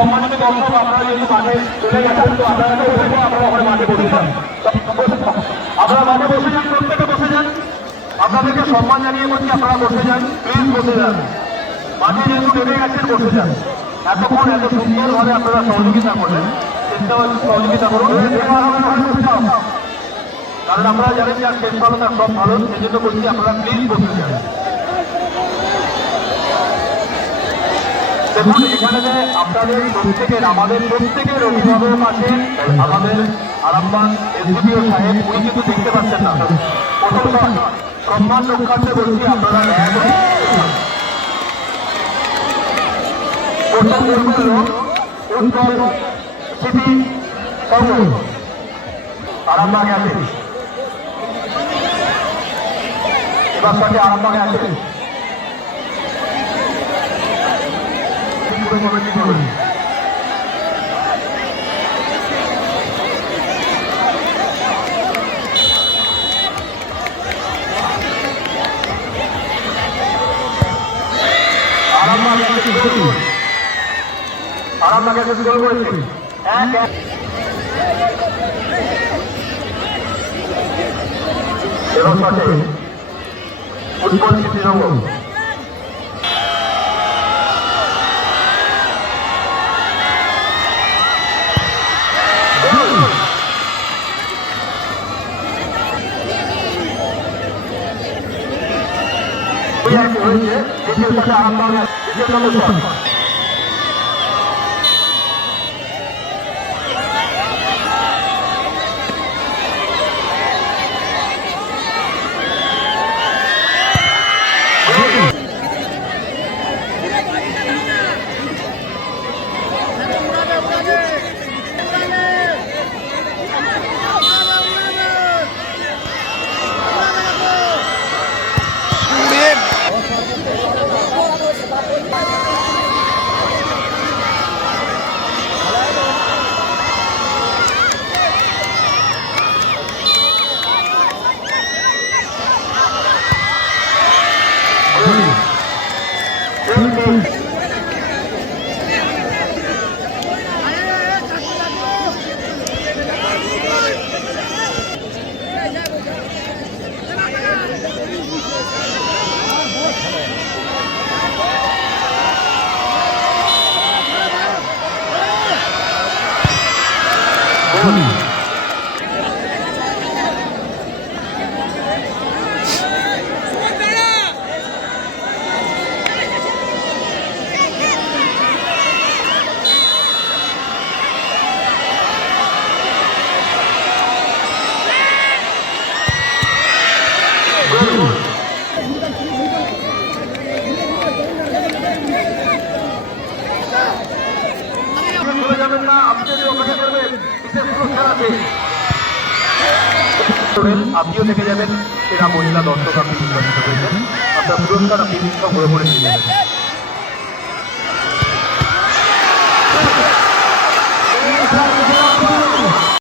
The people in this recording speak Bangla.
সম্মানিত দর্শক, আপনারা যেহেতু মাঠে চলে গেছেন, তো আপনারাকে বলবো আপনারা ওখানে মাঠে বসে যান। আপনারা মাঠে বসে যান, প্রত্যেকে বসে যান। আপনাদেরকে সম্মান জানিয়ে বলছি, আপনারা বসে যান, প্লিজ বসে যান। মাঠে যেহেতু নেমে গেছেন, বসে যান। এতক্ষণ এত সুন্দরভাবে আপনারা সহযোগিতা করলেন, সহযোগিতা করুন। কারণ আপনারা জানেন যে আর শেষ ভালো তার সব ভালো, সেই জন্য বলছি আপনারা প্লিজ বসে যান। দেখুন, এখানে যে আপনাদের প্রত্যেকের, আমাদের প্রত্যেকের অভিভাবক আছেন, আমাদের আরামবাগ এসডিপিও সাহেব, উনি কিন্তু দেখতে পাচ্ছেন না। প্রথম সম্মান রক্ষার্থে বলছি আপনারা প্রথম বলছিল উত্তর সিটি সংঘ আরামবাগ আছে, এবার সাথে আরামবাগে আছে কমিটি করবেন। আরামবাগে গোল করেছে এবং সাথে ফুটবল স্মৃতিরঙ্গ। হয়েছে দ্বিতীয় সাথে আরামবাগ দ্বিতীয় নম্বর যাবেন না, আপনি অপেক্ষা করবেন, বিশেষ পুরস্কার আছে। আপনিও থেকে যাবেন, সেরা মহিলা দর্শক আপনি নির্বাচিত করেছেন, আপনার পুরস্কার আপনি সব ঘুরে ঘুরে নিয়ে যাবেন।